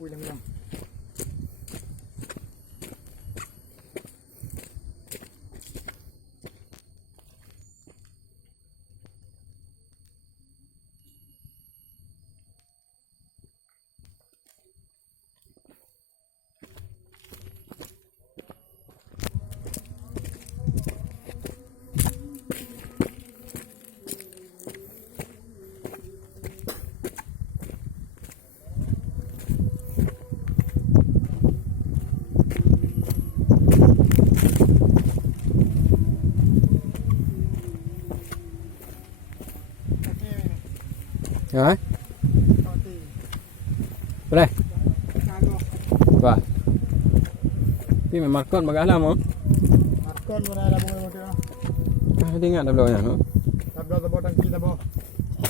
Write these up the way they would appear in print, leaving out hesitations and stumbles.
Pui lang. Hả? Boleh? Wah. Ini memang markon bagas lama. Markon mo na labong mo kaya. Ah, hindi nga dablo yan, no? Tablo sa botang kita mo.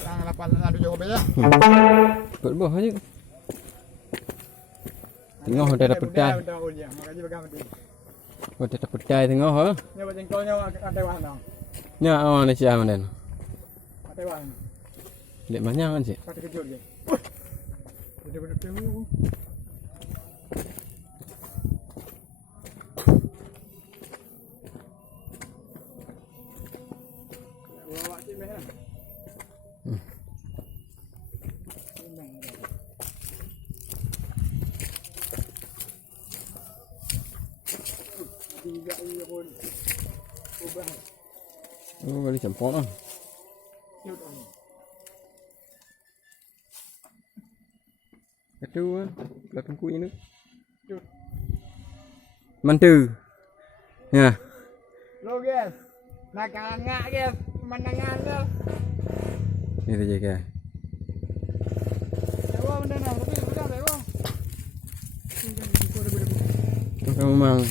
Ang lapan na doon ko ba ya? Betul boh aja. Tengok ada pedai. Makanya bagaimana dia? Ada pedai tengok ha. Nya ba jengkolnya ate wan dong. Nya awan ni siapa den? Ate wan. Lek banyak kan sih? Pati kejut dia. Betul-betul tu. Bawa cik meh lah. Tiga ini pun ubah. Oh, kali campur lah. Cute on. Kedua, belakang kuih ni. Cute. Mantu. Ya. Lo guys. Nak ngak guys. Pemandangan tu. Ni tu je ke. Ewa benda nak. Tapi sudah ewa. Memang